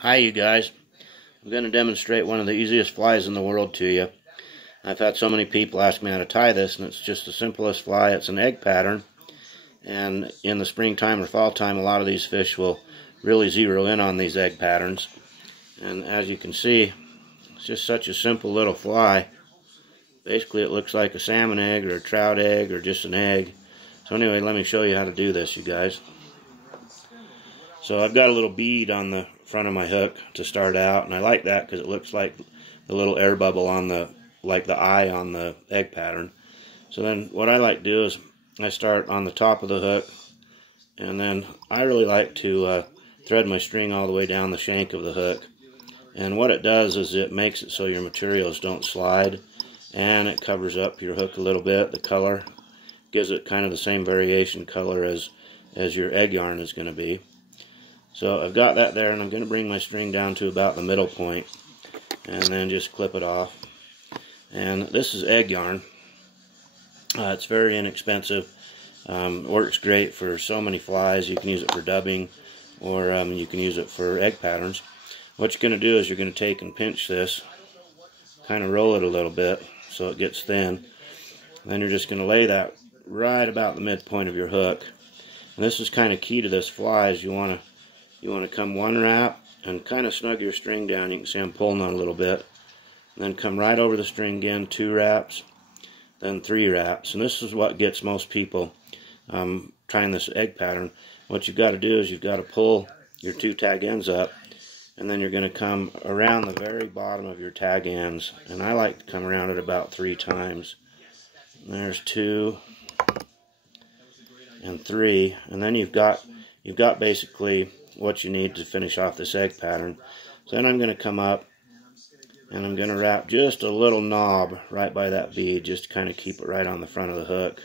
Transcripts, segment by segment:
Hi you guys, I'm going to demonstrate one of the easiest flies in the world to you. I've had so many people ask me how to tie this, and it's just the simplest fly. It's an egg pattern, and in the springtime or fall time a lot of these fish will really zero in on these egg patterns. And as you can see, it's just such a simple little fly. Basically it looks like a salmon egg or a trout egg or just an egg. So anyway, let me show you how to do this, you guys. So I've got a little bead on the front of my hook to start out, and I like that because it looks like the little air bubble on the, like the eye on the egg pattern. So then what I like to do is I start on the top of the hook, and then I really like to thread my string all the way down the shank of the hook. And what it does is it makes it so your materials don't slide, and it covers up your hook a little bit. The color gives it kind of the same variation color as your egg yarn is going to be. So I've got that there, and I'm going to bring my string down to about the middle point and then just clip it off. And this is egg yarn. It's very inexpensive. Works great for so many flies. You can use it for dubbing, or you can use it for egg patterns. What you're going to do is you're going to take and pinch this, kind of roll it a little bit so it gets thin. Then you're just going to lay that right about the midpoint of your hook. And this is kind of key to this fly, is you want to come one wrap and kind of snug your string down. You can see I'm pulling on a little bit. And then come right over the string again, 2 wraps, then 3 wraps. And this is what gets most people trying this egg pattern. What you've got to do is you've got to pull your 2 tag ends up, and then you're going to come around the very bottom of your tag ends. And I like to come around it about 3 times. And there's 2 and 3, and then you've got basically what you need to finish off this egg pattern. So then I'm going to come up and I'm going to wrap just a little knob right by that bead, just to kind of keep it right on the front of the hook.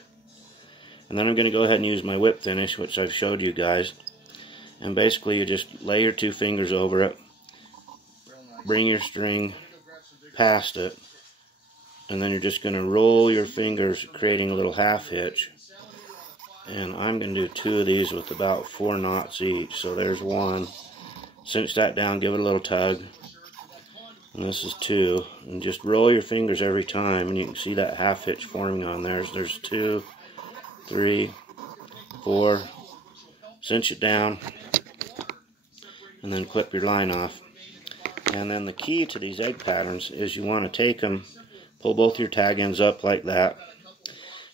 And then I'm going to go ahead and use my whip finish, which I've showed you guys. And basically you just lay your 2 fingers over it, bring your string past it, and then you're just going to roll your fingers, creating a little half hitch. And I'm going to do 2 of these with about 4 knots each. So there's 1. Cinch that down, give it a little tug. And this is 2. And just roll your fingers every time, and you can see that half hitch forming on there. There's 2, 3, 4. Cinch it down, and then clip your line off. And then the key to these egg patterns is you want to take them, pull both your tag ends up like that.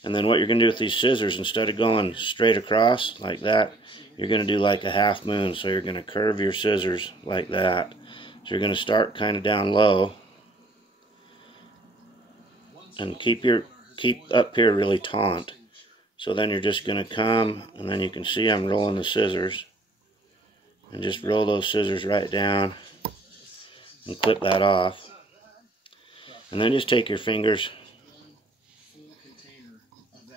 And then what you're going to do with these scissors, instead of going straight across like that, you're going to do like a half moon. So you're going to curve your scissors like that. So you're going to start kind of down low, and keep up here really taut. So then you're just going to come, and then you can see I'm rolling the scissors, and just roll those scissors right down and clip that off. And then just take your fingers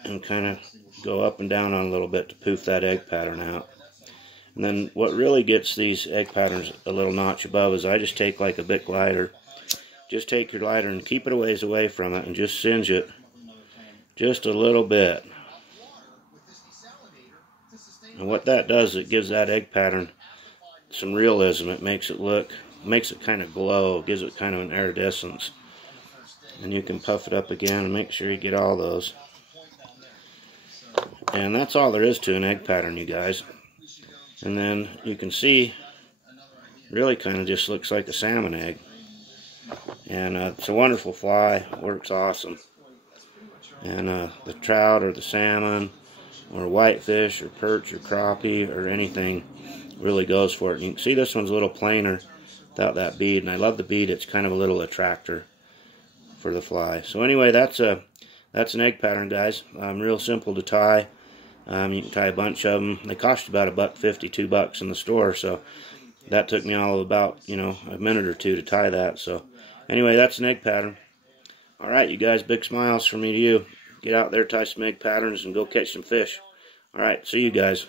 and kind of go up and down on a little bit to poof that egg pattern out. And then what really gets these egg patterns a little notch above is I just take like a Bic lighter. Just take your lighter and keep it a ways away from it and just singe it just a little bit. And what that does, it gives that egg pattern some realism. It makes it kind of glow, gives it kind of an iridescence. And you can puff it up again and make sure you get all those. And that's all there is to an egg pattern, you guys. And then you can see, really kind of just looks like a salmon egg. And it's a wonderful fly, works awesome. And the trout or the salmon or whitefish or perch or crappie or anything really goes for it. And you can see this one's a little plainer without that bead, and I love the bead. It's kind of a little attractor for the fly. So anyway, that's an egg pattern, guys. Real simple to tie. You can tie a bunch of them. They cost about $1.50, $2 in the store. So that took me all of about, a minute or 2 to tie that. So anyway, that's an egg pattern. All right, you guys, big smiles from me to you. Get out there, tie some egg patterns, and go catch some fish. All right, see you guys.